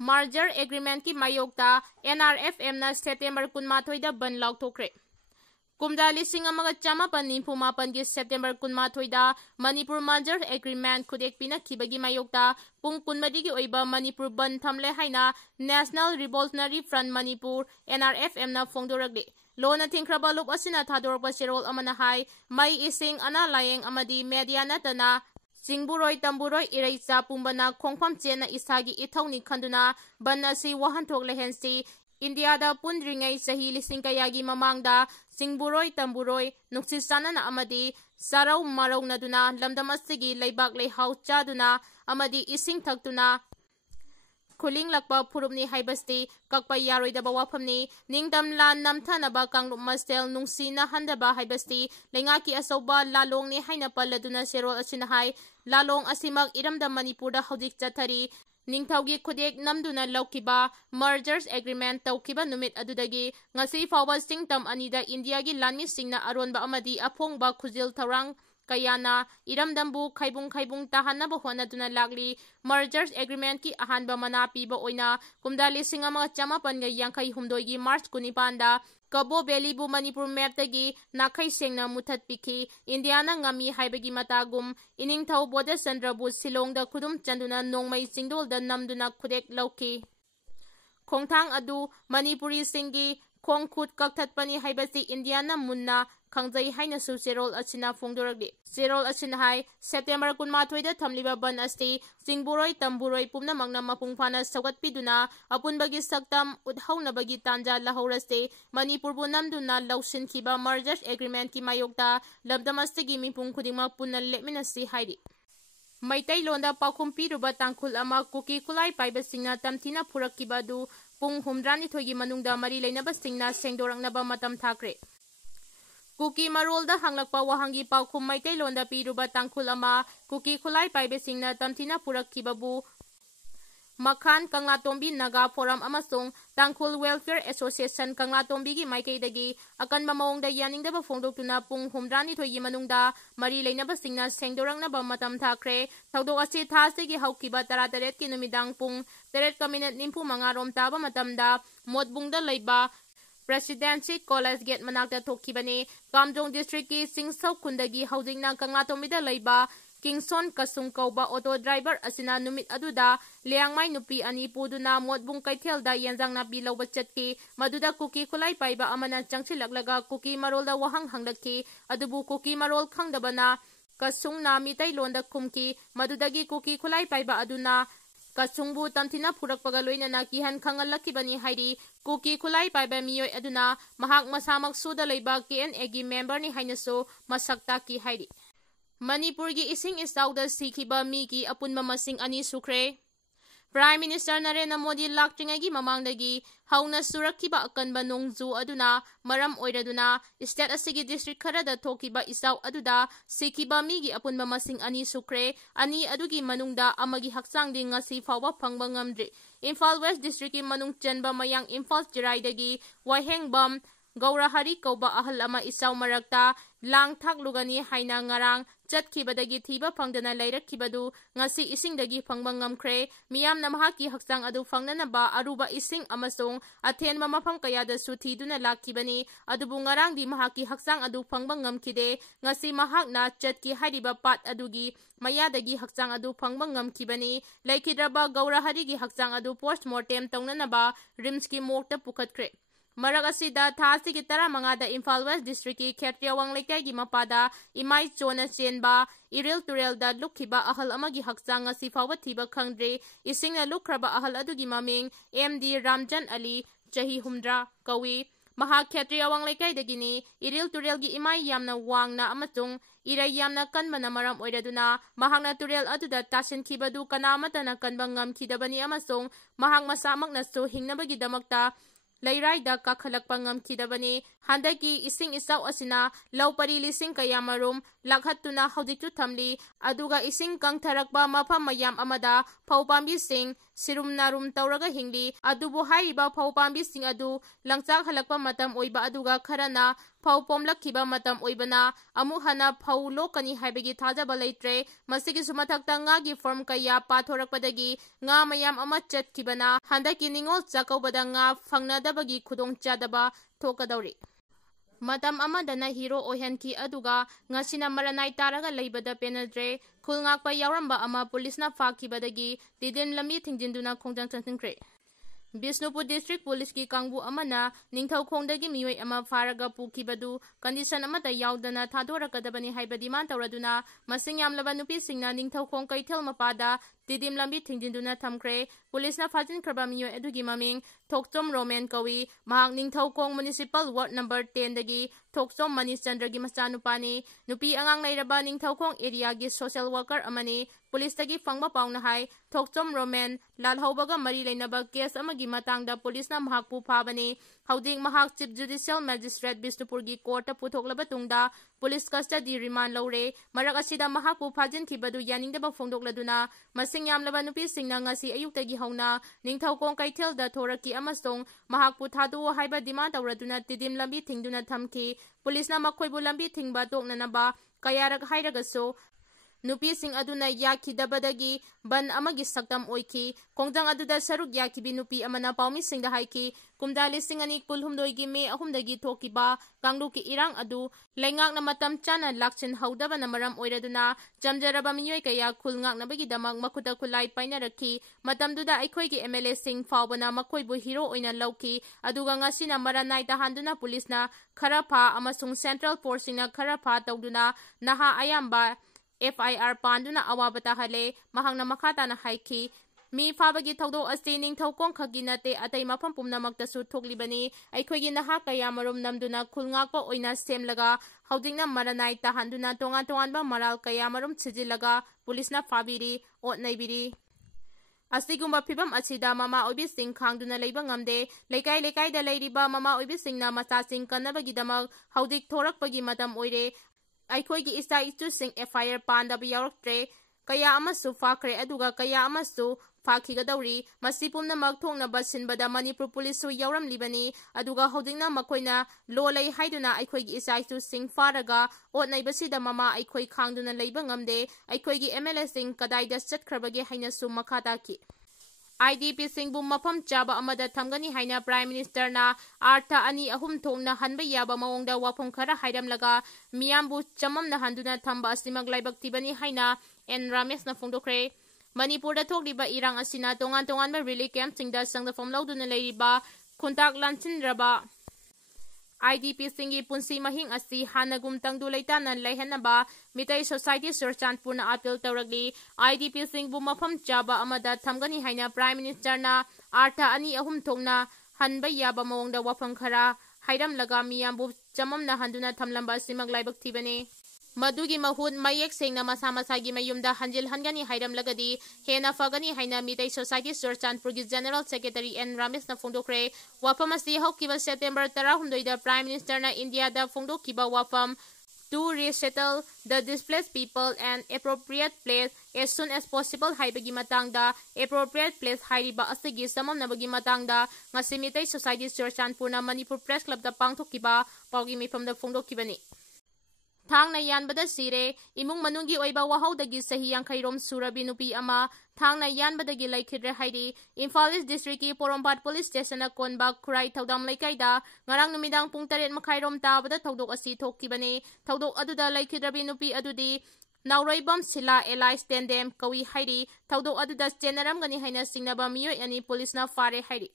Merger agreement की मायोक्ता NRFM ना September 12 बन लाउथोक्रे। कुमदा 1994 की सेप्टेम्बर 12 मणिपुर मर्जर एग्रीमेंट खुदेक पिनखिबगी मायोक्ता पुंग 12 की ओइबा मणिपुर बन थमले हाइना national revolutionary front Manipur NRFM ना फोंदोरगले। लोना थिंख्रबा लुप असिना थादोरपा शेरोल अमना हाई मई इसिंग अना लायेंग अमदी मेडिया नतना ꯆꯤꯡꯕꯨꯔꯣꯏ ꯇꯝꯕꯨꯔꯣꯏ ꯏꯔꯩꯆꯥ ꯄꯨꯝꯕꯅ ꯈꯣꯡꯐꯝ ꯆꯦꯟꯅ ꯏꯁꯥꯒꯤ ꯏꯊꯧꯅꯤ ꯈꯟꯗꯨꯅ ꯕꯟ ꯑꯁꯤ ꯋꯥꯍꯟꯊꯣꯛ ꯂꯩꯍꯟꯁꯤ ꯏꯟꯗꯤꯌꯥꯗ ꯄꯨꯟꯗ꯭ꯔꯤꯉꯩ ꯆꯍꯤ ꯂꯤꯁꯤꯡ ꯀꯌꯥꯒꯤ ꯃꯃꯥꯡꯗ ꯆꯤꯡꯕꯨꯔꯣꯏ ꯇꯝꯕꯨꯔꯣꯏ ꯅꯨꯡꯁꯤꯠ ꯆꯥꯟꯅꯅ ꯑꯃꯗꯤ ꯆꯥꯔꯧ ꯃꯥꯔꯧꯅꯗꯨꯅ ꯂꯝꯗꯝ ꯑꯁꯤꯒꯤ ꯂꯩꯕꯥꯛ ꯂꯩꯍꯥꯎ ꯆꯥꯗꯨꯅ ꯑꯃꯗꯤ ꯏꯁꯤꯡ ꯊꯛꯇꯨꯅ खुलिंगलक्पा फुरुपनी हाइबस्ती कक्पा यारोइदबा वाफमनी निंगदम लान नमथनबा कांगलुप मस्टेल नुंगसीना हंदबा हाइबस्ती लेंगाकी असौबा लालोंगने हाइना पल्लदुना शेरोल असिना हाइ लालोंग असिमक इरमदा मणिपुरदा हौजिक चथरी निंगथौगी खुदेक नमदुना लौकिबा मर्जर्स एग्रीमेंट तौकिबा नुमित अदुदगी ngasi फावबा सिंगतम अनिदा इंडियागी लानमी सिंगना अरोनबा अमदी अफोंगबा खुजिल थौरांग कयाना इरमदम्बु खाइबुंग ताहनबा होनदुना लागली मर्जर्स एग्रीमेंट की अहानबा मना पीबा ओइना कुमदा 1954 की मार्च 19 कबो बेलीबु मणिपुर मैपतगी नाखै सेंगना मुथत पिखी इंडियाना ngami हाइबगी मतागुम इनिंगथौ बोदे चंद्रबु सिलोंगदा खुदुम चंदुना नोंगमै चिंगदोलदा नमदुना खुदेक लौकी खोंथांग अदु मणिपुरी सिंगी खोंखुत कक्थतपनी हाइबसी इंडियाना मुन्ना खंगजई हाइनसु चेरोल अचिना फोंदोरगली चेरोल अचिना हाइ सेप्टेम्बर 12 थमलिबा बन अस्ति चिंगबुरोई तंबुरोई पुमनमंगना मपुंगफाना सौगतपिदुना अपुनबगी सक्तम उदहौनबगी तांजा लहौरस्ते मणिपुरबु नमदुना लौसिनखिबा मर्जर्स एग्रीमेंट की मायोक्ता लब्दमस्तिगी मिपुंग खुदिमा पुनन लेमिनसि हाइरि मैतै लोंदा पाखुम पिरुबा तांखुल अमा कुकी कुलाई पाइबसिंगना तमथिना फुरक्किबादु पुंग 12 की मनुंगदा मरी लेनबसिंगना सेंदोरंगनबा मतम थाक्रे कुकी मरोलदा हंगलकपा वहांगी पाखुम मैतै लोंदा पिरुबा तांखुल अमा कुकी खुलाई पाइबसिंगना तमथिना पुरक्किबाबु मखान Kanglatongbi Naga forum अमसुंग तांखुल welfare association Kanglatongbi की माइकैदगी अकनबा मओंगदा यानिंगदबा फोंदोक्तुना पुंग 12 की मनुंगदा मरी लेनबसिंगना सेंदोरंगनबा मतम थाक्रे थौदोक असि थासिगी हौकिबा 13 की नुमिदांग पुंग 3:45 रोम ताबा मतमदा मोटबुंगदा लैबा प्रेसिडेंसी कॉलेज गेट मनाक्ता थोखिबने कामजोंग डिस्ट्रिक्ट की सिंगसौ खुंदगी हौजिंगना कंगलातोंबीदा लैबा 𝐭𝐮 कौबा ऑटो ड्राइवर असिना नुमित अदुदा लेयांगमाई नुपी अनि पुदुना मोटबुंग कैथेलदा येंजांग नापी लौबा चटकी मदुदा कुकी खुलाई पाइबा अमना चंगसिलक्लगा कुकी मरोलदा वहांग हंगलक्की अदुबु कुकी मरोल खंगदबना 𝐭𝐻 मितै लोंदा खुमकी मदुदगी कुकी खुलाई पाइबा अदुना 𝐭𝐻ꯕꯨ तमथिना फुरक्पगा लोइनना किहन खंगलक्किबनी हाइरि कुकी खुलाई पाइबा मियोय अदुना महाक मसामक सुदा लैबा KNA गी मेंबरनी हाइनसो मसक्ता की हाइरि मणिपुर की इसिंग इसाउदा सिखिबा मी की अपुनबा मसिंग अनि सुख्रे प्राइम मिनिस्टर नरेंद्र मोदी लाक्ट्रिंगगी ममांगदगी हौना सुरक्खिबा अकनबा नोंगजु अदुना मरम ओइरदुना स्टेट असिगी डिस्ट्रिक्ट खरदा थोकिबा इसाउ अदुदा सिखिबा मीगी अपुनबा मसिंग अनि सुख्रे अनि अदुगी मनुंगदा अमगी हक्सांगदि ngasi फावबा फंगबा ngamdri Imphal waste district की मनुंग चेनबा मयांग इम्फाल चिराइदगी वाहेंगबम गौराहरी कौबा अहल अमा इसाउ मरक्ता लांग थाकलुगनी हाइना ngarang चटखिबदगी थीबा फंगदना लैरक्खिबदु ngasi इसिंगदगी फंगबा ngamkhre मियामना महाकी हक्सांग अदु फंगननबा अरुबा इसिंग अमसोंग अथेनबा मफम कयादसु थीदुना लाखिबनी अदुबु ngarangdi महाकी हक्सांग अदु फंगबा ngamkhide ngasi महाकना चटकी हाइरिबा पाट अदुगी मयादगी हक्सांग अदु फंगबा ngamkhibani लैखिद्रबा गौराहरीगी हक्सांग अदु पोस्टमार्टम तौननबा रिम्स की मोक्ता पुखतख्रे मरक असिदा थासी की 15 इम्फाल वेस्ट डिस्ट्रिक्ट की खेत्रियावांग लेकाई मपादा इमाई चोना चेनबा इरेल तुरेलदा लुखिबा अहल अमगी हक्सांग ngasi फावबा थीबा खंगद्रे इसिंगना लुखरबा अहल अदुगी ममिंग MD रामजन अली चही 10 कवी महा खेत्रियावांग लेकाईदगिनी इरेल तुरेलगी इमाई यामना वांगना अमचुंग इराई यामना कनबना मरम ओइरदुना महांगना तुरेल अदुदा तासिनखिबदु कनामतना कनबा ngamkhidabani अमचुंग महांग मसामकनसु हिंगनबगी दमक्ता लैराइदा काखलक्पा ngamkhidabani handaki ising isau asina लौपरी लिसिंग कयामरुम लाखत्तुना हौजिकु थमली अदुगा इसिंग कंगथरक्पा मफम मयाम अमदा फौपांबी सिंग सिरुमनारुम तौरगा हिंगली अदुबु हाइबा फौपांबी सिंग अदु लंगचाक हलक्पा मतम ओइबा अदुगा खरना ꯐꯧ ꯄꯣꯝꯂꯛꯈꯤꯕ ꯃꯇꯝ ꯑꯣꯏꯕꯅ ꯑꯃꯨꯛ ꯍꯟꯅ ꯐꯧ ꯂꯣꯛꯀꯅꯤ ꯍꯥꯏꯕꯒꯤ ꯊꯥꯖꯕ ꯂꯩꯇ꯭ꯔꯦ꯫ ꯃꯁꯤꯒꯤꯁꯨ ꯃꯊꯛꯇ ꯉꯥꯒꯤ ꯐꯥꯔꯝ ꯀꯌꯥ ꯄꯥꯊꯣꯔꯛꯄꯗꯒꯤ ꯉꯥ ꯃꯌꯥꯝ ꯑꯃ ꯆꯠꯈꯤꯕꯅ ꯍꯟꯗꯛꯀꯤ ꯅꯤꯡꯉꯣꯜ ꯆꯥꯛꯀꯧꯕꯗ ꯉꯥ ꯐꯪꯅꯗꯕꯒꯤ ꯈꯨꯗꯣꯡꯆꯥꯗꯕ ꯊꯣꯛꯀꯗꯧꯔꯤ꯫ ꯃꯇꯝ ꯑꯃꯗꯅ ꯍꯤꯔꯣ ꯑꯣꯏꯍꯟꯈꯤ ꯑꯗꯨꯒ ꯉꯁꯤꯅ ꯃꯔꯅꯥꯏ ꯇꯥꯔꯒ ꯂꯩꯕꯗ ꯄꯦꯟꯅꯗ꯭ꯔꯦ꯫ ꯈꯨꯜ ꯉꯥꯛꯄ ꯌꯥꯎꯔꯝꯕ ꯑꯃ ꯄꯨꯂꯤꯁꯅ ꯐꯥꯈꯤꯕꯗꯒꯤ ꯇꯤꯗꯤꯝ ꯂꯝꯕꯤ ꯊꯤꯡꯖꯤꯟꯗꯨꯅ ꯈꯣꯡꯖꯪ ꯆꯪꯁꯤꯟꯈ꯭ꯔꯦ꯫ ꯕꯤꯁꯅꯨꯄꯨꯔ ꯗꯤꯁꯇ꯭ꯔꯤꯛ ꯄꯨꯂꯤꯁꯀꯤ ꯀꯥꯡꯕꯨ ꯑꯃꯅ ꯅꯤꯡꯊꯧꯈꯣꯡꯗꯒꯤ ꯃꯤꯑꯣꯏ ꯑꯃ ꯐꯥꯔꯒ ꯄꯨꯈꯤꯕꯗꯨ ꯀꯟꯗꯤꯁꯟ ꯑꯃꯠꯇ ꯌꯥꯎꯗꯅ ꯊꯥꯗꯣꯔꯛꯀꯗꯕꯅꯤ ꯍꯥꯏꯕ ꯗꯤꯃꯥꯟ ꯇꯧꯔꯗꯨꯅ ꯃꯁꯤꯡ ꯌꯥꯝꯂꯕ ꯅꯨꯄꯤꯁꯤꯡꯅ ꯅꯤꯡꯊꯧꯈꯣꯡ ꯀꯩꯊꯦꯜ ꯃꯄꯥꯗ ꯇꯤꯗꯤꯝ ꯂꯝꯕꯤ ꯊꯤꯡꯖꯤꯟꯗꯨꯅ ꯊꯝꯈ꯭ꯔꯦ꯫ ꯄꯨꯂꯤꯁꯅ ꯐꯥꯖꯤꯟꯈ꯭ꯔꯕ ꯃꯤꯑꯣꯏ ꯑꯗꯨꯒꯤ ꯃꯃꯤꯡ ꯊꯣꯛꯆꯣꯝ ꯔꯣꯃꯦꯟ ꯀꯧꯏ꯫ ꯃꯍꯥꯛ ꯅꯤꯡꯊꯧꯈꯣꯡ ꯃ꯭ꯌꯨꯅꯤꯁꯤꯄꯥꯜ ꯋꯥꯔꯗ ꯅꯝꯕꯔ 10ꯗꯒꯤ ꯊꯣꯛꯆꯣꯝ ꯃꯅꯤꯆꯟꯗ꯭ꯔꯒꯤ ꯃꯆꯥꯅꯨꯄꯥꯅꯤ꯫ ꯅꯨꯄꯤ ꯑꯉꯥꯡ ꯂꯩꯔꯕ ꯅꯤꯡꯊꯧꯈꯣꯡ ꯑꯦꯔꯤꯌꯥꯒꯤ ꯁꯣꯁꯤꯌꯦꯜ ꯋꯥꯔꯀꯔ ꯑꯃꯅꯤ꯫ ꯄꯨꯂꯤꯁꯇꯒꯤ ꯐꯪꯕ ꯄꯥꯎꯅ ꯍꯥꯏ ꯊꯣꯛꯆꯣꯝ ꯔꯣꯃꯦꯟ ꯂꯥꯜꯍꯧꯕꯒ ꯃꯔꯤ ꯂꯩꯅꯕ ꯀꯦꯁ ꯑꯃꯒꯤ ꯃꯇꯥꯡꯗ ꯄꯨꯂꯤꯁꯅ ꯃꯍꯥꯛꯄꯨ ꯐꯥꯕꯅꯤ꯫ ꯍꯧꯖꯤꯛ ꯃꯍꯥꯛ ꯆꯤꯞ ꯖꯨꯗꯤꯁꯤꯌꯦꯜ ꯃꯦꯖꯤꯁꯇ꯭ꯔꯦꯠ ꯕꯤꯁꯅꯨꯄꯨꯔꯒꯤ ꯀꯣꯔꯠꯇ ꯄꯨꯊꯣꯛꯂꯕ ꯇꯨꯡꯗ ꯄꯨꯂꯤꯁ ꯀꯁꯇꯗꯤ ꯔꯤꯃꯥꯟ ꯂꯧꯔꯦ꯫ ꯃꯔꯛ ꯑꯁꯤꯗ ꯃꯍꯥꯛꯄꯨ ꯐꯥꯖꯤꯟꯈꯤꯕꯗꯨ ꯌꯥꯅꯤꯡꯗꯕ ꯐꯣꯡꯗꯣꯛꯂꯗꯨꯅ ꯃꯁꯤꯡ ꯌꯥꯝꯂꯕ ꯅꯨꯄꯤꯁꯤꯡꯅ ꯉꯁꯤ ꯑꯌꯨꯛꯇꯒꯤ ꯍꯧꯅ ꯅꯤꯡꯊꯧꯈꯣꯡ ꯀꯩꯊꯦꯜꯗ ꯊꯣꯔꯛꯈꯤ ꯑꯃꯁꯨꯡ ꯃꯍꯥꯛꯄꯨ ꯊꯥꯗꯣꯛꯑꯣ ꯍꯥꯏꯕ ꯗꯤꯃꯥꯟ ꯇꯧꯔꯗꯨꯅ ꯇꯤꯗꯤꯝ ꯂꯝꯕꯤ ꯊꯤꯡꯗꯨꯅ ꯊꯝꯈꯤ꯫ ꯄꯨꯂꯤꯁꯅ ꯃꯈꯣꯏꯕꯨ ꯂꯝꯕꯤ ꯊꯤꯡꯕ ꯇꯣꯛꯅꯅꯕ ꯀꯌꯥꯔꯛ ꯍꯥꯏꯔꯒꯁꯨ ꯅꯨꯄꯤꯁꯤꯡ ꯑꯗꯨꯅ ꯌꯥꯈꯤꯗꯕꯗꯒꯤ ꯕꯟ ꯑꯃꯒꯤ ꯁꯛꯇꯝ ꯑꯣꯏꯈꯤ꯫ ꯈꯣꯡꯖꯪ ꯑꯗꯨꯗ ꯁꯔꯨꯛ ꯌꯥꯈꯤꯕꯤ ꯅꯨꯄꯤ ꯑꯃꯅ ꯄꯥꯎꯃꯤꯁꯤꯡꯗ ꯍꯥꯏꯈꯤ ꯀꯨꯝꯖꯥ 2019 ꯃꯦ 3ꯗꯒꯤ ꯊꯣꯛꯈꯤꯕ ꯀꯥꯡꯂꯨꯞꯀꯤ ꯏꯔꯥꯡ ꯑꯗꯨ ꯂꯩꯉꯥꯛꯅ ꯃꯇꯝ ꯆꯥꯅ ꯂꯥꯛꯁꯤꯟꯍꯧꯗꯕꯅ ꯃꯔꯝ ꯑꯣꯏꯔꯗꯨꯅ ꯆꯝꯖꯔꯕ ꯃꯤꯑꯣꯏ ꯀꯌꯥ ꯈꯨꯜ ꯉꯥꯛꯅꯕꯒꯤꯗꯃꯛ ꯃꯈꯨꯠꯇ ꯈꯨꯠꯂꯥꯏ ꯄꯥꯏꯅꯔꯛꯈꯤ꯫ ꯃꯇꯝꯗꯨꯗ ꯑꯩꯈꯣꯏꯒꯤ ꯑꯦꯝ.ꯑꯦꯜ.ꯑꯦ.ꯁꯤꯡ ꯐꯥꯎꯕꯅ ꯃꯈꯣꯏꯕꯨ ꯍꯤꯔꯣ ꯑꯣꯏꯅ ꯂꯧꯈꯤ ꯑꯗꯨꯒ ꯉꯁꯤꯅ ꯃꯔꯅꯥꯏ ꯇꯥꯍꯟꯗꯨꯅ ꯄꯨꯂꯤꯁꯅ ꯈꯔ ꯐꯥ ꯑꯃꯁꯨꯡ ꯁꯦꯟꯇ꯭ꯔꯦꯜ ꯐꯣꯔꯁꯁꯤꯡꯅ ꯈꯔ ꯐꯥ ꯇꯧꯗꯨꯅ ꯅꯍꯥ ꯑꯌꯥꯝꯕ FIR ꯄꯥꯟꯗꯨꯅ ꯑꯋꯥꯕ ꯇꯥꯍꯜꯂꯦ꯫ ꯃꯍꯥꯛꯅ ꯃꯈꯥ ꯇꯥꯅ ꯍꯥꯏꯈꯤ ꯃꯤ ꯐꯥꯕꯒꯤ ꯊꯧꯗꯣꯛ ꯑꯁꯤ ꯅꯤꯡꯊꯧꯈꯣꯡ ꯈꯛꯀꯤ ꯅꯠꯇꯦ ꯑꯇꯩ ꯃꯐꯝ ꯄꯨꯝꯅꯃꯛꯇꯁꯨ ꯊꯣꯛꯂꯤꯕꯅꯤ꯫ ꯑꯩꯈꯣꯏꯒꯤ ꯅꯍꯥ ꯀꯌꯥ ꯃꯔꯨꯝ ꯅꯝꯗꯨꯅ ꯈꯨꯜ ꯉꯥꯛꯄ ꯑꯣꯏꯅ ꯁꯦꯝꯂꯒ ꯍꯧꯖꯤꯛꯅ ꯃꯔꯅꯥꯏ ꯇꯥꯍꯟꯗꯨꯅ ꯇꯣꯉꯥꯟ ꯇꯣꯉꯥꯟꯕ ꯃꯔꯥꯜ ꯀꯌꯥ ꯃꯔꯨꯝ ꯁꯤꯖꯤꯜꯂꯒ ꯄꯨꯂꯤꯁꯅ ꯐꯥꯕꯤꯔꯤ ꯑꯣꯠ ꯅꯩꯕꯤꯔꯤ꯫ ꯑꯁꯤꯒꯨꯝꯕ ꯐꯤꯚꯝ ꯑꯁꯤꯗ ꯃꯃꯥ ꯑꯣꯏꯕꯤꯁꯤꯡ ꯈꯥꯡꯗꯨꯅ ꯂꯩꯕ ꯉꯝꯗꯦ꯫ ꯂꯩꯀꯥꯏ ꯂꯩꯀꯥꯏꯗ ꯂꯩꯔꯤꯕ ꯃꯃꯥ ꯑꯣꯏꯕꯤꯁꯤꯡꯅ ꯃꯆꯥꯁꯤꯡ ꯀꯟꯅꯕꯒꯤꯗꯃꯛ ꯍꯧꯖꯤꯛ ꯊꯣꯔꯛꯄꯒꯤ ꯃꯇꯝ ꯑꯣꯏꯔꯦ꯫ ꯑꯩꯈꯣꯏꯒꯤ ꯏꯆꯥ ꯏꯁꯨꯁꯤꯡ FIR ꯄꯥꯟꯗꯕ ꯌꯥꯎꯔꯛꯇ꯭ꯔꯦ꯫ ꯀꯌꯥ ꯑꯃꯁꯨ ꯐꯥꯈ꯭ꯔꯦ ꯑꯗꯨꯒ ꯀꯌꯥ ꯑꯃꯁꯨ ꯐꯥꯈꯤꯒꯗꯧꯔꯤ꯫ ꯃꯁꯤ ꯄꯨꯝꯅꯃꯛ ꯊꯣꯛꯅꯕ ꯁꯤꯟꯕꯗ ꯃꯅꯤꯄꯨꯔ ꯄꯨꯂꯤꯁꯁꯨ ꯌꯥꯎꯔꯝꯂꯤꯕꯅꯤ ꯑꯗꯨꯒ ꯍꯧꯖꯤꯛꯅ ꯃꯈꯣꯏꯅ ꯂꯣ ꯂꯩ ꯍꯥꯏꯗꯨꯅ ꯑꯩꯈꯣꯏꯒꯤ ꯏꯆꯥ ꯏꯁꯨꯁꯤꯡ ꯐꯥꯔꯒ ꯑꯣꯠ ꯅꯩꯕꯁꯤꯗ ꯃꯃꯥ ꯑꯩꯈꯣꯏ ꯈꯥꯡꯗꯨꯅ ꯂꯩꯕ ꯉꯝꯗꯦ꯫ ꯑꯩꯈꯣꯏꯒꯤ MLA.ꯁꯤꯡ ꯀꯗꯥꯏꯗ ꯆꯠꯈ꯭ꯔꯕꯒꯦ ꯍꯥꯏꯅꯁꯨ ꯃꯈꯥ ꯇꯥꯈꯤ꯫ IDP-ꯁꯤꯡꯕꯨ ꯃꯐꯝ ꯆꯥꯕ ꯑꯃꯗ ꯊꯝꯒꯅꯤ ꯍꯥꯏꯅ ꯄ꯭ꯔꯥꯏꯝ ꯃꯤꯅꯤꯁꯇꯔꯅ ꯑꯔꯊ 2-3 ꯊꯣꯛꯅ ꯍꯟꯕ ꯌꯥꯕ ꯃꯑꯣꯡꯗ ꯋꯥꯐꯝ ꯈꯔ ꯍꯥꯏꯔꯝꯂꯒ ꯃꯤꯌꯥꯝꯕꯨ ꯆꯃꯝꯅꯍꯟꯗꯨꯅ ꯊꯝꯕ ꯑꯁꯤꯃꯛ ꯂꯥꯏꯕꯛ ꯊꯤꯕꯅꯤ ꯍꯥꯏꯅ N. Rameshna ꯐꯣꯡꯗꯣꯛꯈ꯭ꯔꯦ꯫ ꯃꯅꯤꯄꯨꯔꯗ ꯊꯣꯛꯂꯤꯕ ꯏꯔꯥꯡ ꯑꯁꯤꯅ ꯇꯣꯉꯥꯟ ꯇꯣꯉꯥꯟꯕ ꯔꯤꯂꯤꯐ ꯀꯦꯝꯞꯁꯤꯡꯗ ꯆꯪꯗꯐꯝ ꯂꯧꯗꯨꯅ ꯂꯩꯔꯤꯕ ꯈꯨꯟꯇꯥꯛ ꯂꯥꯟꯁꯤꯟꯔꯕ IDP-ꯁꯤꯡꯒꯤ ꯄꯨꯟꯁꯤ ꯃꯍꯤꯡ ꯑꯁꯤ ꯍꯥꯟꯅꯒꯨꯝ ꯇꯪꯗꯨ ꯂꯩꯇꯥꯅ ꯂꯩꯍꯟꯅꯕ ꯃꯤꯇꯩ ꯁꯣꯁꯥꯏꯇꯤ ꯆꯨꯔꯆꯥꯟꯄꯨꯔꯅ ꯑꯥꯄꯤꯜ ꯇꯧꯔꯛꯂꯤ꯫ IDP-ꯁꯤꯡꯕꯨ ꯃꯐꯝ ꯆꯥꯕ ꯑꯃꯗ ꯊꯝꯒꯅꯤ ꯍꯥꯏꯅ ꯄ꯭ꯔꯥꯏꯝ ꯃꯤꯅꯤꯁꯇꯔꯅ ꯑꯔꯊ 2-3 ꯊꯣꯛꯅ ꯍꯟꯕ ꯌꯥꯕ ꯃꯑꯣꯡꯗ ꯋꯥꯐꯝ ꯈꯔ ꯍꯥꯏꯔꯝꯂꯒ ꯃꯤꯌꯥꯝꯕꯨ ꯆꯃꯝꯅꯍꯟꯗꯨꯅ ꯊꯝꯂꯝꯕ ꯑꯁꯤꯃꯛ ꯂꯥꯏꯕꯛ ꯊꯤꯕꯅꯤ꯫ ꯃꯗꯨꯒꯤ ꯃꯍꯨꯠ ꯃꯌꯦꯛ ꯁꯦꯡꯅ ꯃꯁꯥ ꯃꯁꯥꯒꯤ ꯃꯌꯨꯝꯗ ꯍꯟꯖꯤꯜꯍꯟꯒꯅꯤ ꯍꯥꯏꯔꯝꯂꯒꯗꯤ ꯍꯦꯟꯅ ꯐꯒꯅꯤ ꯍꯥꯏꯅ ꯃꯤꯇꯩ ꯁꯣꯁꯥꯏꯇꯤ ꯆꯨꯔꯆꯥꯟꯄꯨꯔꯒꯤ ꯖꯦꯅꯔꯦꯜ ꯁꯦꯀ꯭ꯔꯦꯇꯔꯤ N. Rameshna ꯐꯣꯡꯗꯣꯛꯈ꯭ꯔꯦ꯫ ꯋꯥꯐꯝ ꯑꯁꯤ ꯍꯧꯈꯤꯕ ꯁꯦꯞꯇꯦꯝꯕꯔ 18ꯗ ꯄ꯭ꯔꯥꯏꯝ ꯃꯤꯅꯤꯁꯇꯔꯅ ꯏꯟꯗꯤꯌꯥꯗ ꯐꯣꯡꯗꯣꯛꯈꯤꯕ ꯋꯥꯐꯝ "to resettle the displaced people and appropriate place as soon as possible" ꯍꯥꯏꯕꯒꯤ ꯃꯇꯥꯡꯗ ꯑꯦꯄ꯭ꯔꯣꯄ꯭ꯔꯤꯌꯦꯠ ꯄ꯭लेस ꯍꯥꯏꯔꯤꯕ ꯑꯁꯤꯒꯤ ꯆꯃꯝꯅꯕꯒꯤ ꯃꯇꯥꯡꯗ ꯉꯁꯤ ꯃꯤꯇꯩ ꯁꯣꯁꯥꯏꯇꯤ ꯆꯨꯔꯆꯥꯟꯄꯨꯔꯅ ꯃꯅꯤꯄꯨꯔ ꯄ꯭ꯔꯦꯁ ꯀ꯭ꯂꯕꯇ ꯄꯥꯡꯊꯣꯛꯈꯤꯕ ꯄꯥꯎꯒꯤ ꯃꯤꯐꯝꯗ ꯐꯣꯡꯗꯣꯛꯈꯤꯕꯅꯤ꯫ ꯊꯥꯡꯅ ꯌꯥꯟꯕꯗ ꯁꯤꯔꯦ꯫ ꯏꯃꯨꯡ ꯃꯅꯨꯡꯒꯤ ꯑꯣꯏꯕ ꯋꯥꯍꯧꯗꯒꯤ ꯆꯍꯤ 50ꯔꯣꯝ ꯁꯨꯔꯕꯤ ꯅꯨꯄꯤ ꯑꯃ ꯊꯥꯡꯅ ꯌꯥꯟꯕꯗꯒꯤ ꯂꯩꯈꯤꯗ꯭ꯔꯦ ꯍꯥꯏꯔꯤ꯫ ꯏꯝꯐꯥꯜ ꯏꯁ ꯗꯤꯁꯇ꯭ꯔꯤꯛꯀꯤ ꯄꯣꯔꯣꯝꯄꯥꯠ ꯄꯨꯂꯤꯁ ꯁ꯭ꯇꯦꯁꯟꯅ ꯀꯣꯟꯕ ꯈꯨꯔꯥꯏ ꯊꯧꯗꯥꯝ ꯂꯩꯀꯥꯏꯗ ꯉꯔꯥꯡ ꯅꯨꯃꯤꯗꯥꯡ ꯄꯨꯡ 8:30 ꯇꯥꯕꯗ ꯊꯧꯗꯣꯛ ꯑꯁꯤ ꯊꯣꯛꯈꯤꯕꯅꯤ꯫ ꯊꯧꯗꯣꯛ ꯑꯗꯨꯗ ꯂꯩꯈꯤꯗ꯭ꯔꯕꯤ ꯅꯨꯄꯤ ꯑꯗꯨꯗꯤ ꯅꯥꯎꯔꯩꯕꯝ ꯁꯤꯂꯥ ꯑꯦꯂꯥꯏꯁ ꯇꯦꯟꯗꯦꯝ ꯀꯧꯏ ꯍꯥꯏꯔꯤ꯫ ꯊꯧꯗꯣꯛ ꯑꯗꯨꯗ ꯆꯦꯟꯅꯔꯝꯒꯅꯤ ꯍꯥꯏꯅ ꯆꯤꯡꯅꯕ ꯃꯤꯑꯣꯏ 2 ꯄꯨꯂꯤꯁꯅ ꯐꯥꯔꯦ ꯍꯥꯏꯔꯤ꯫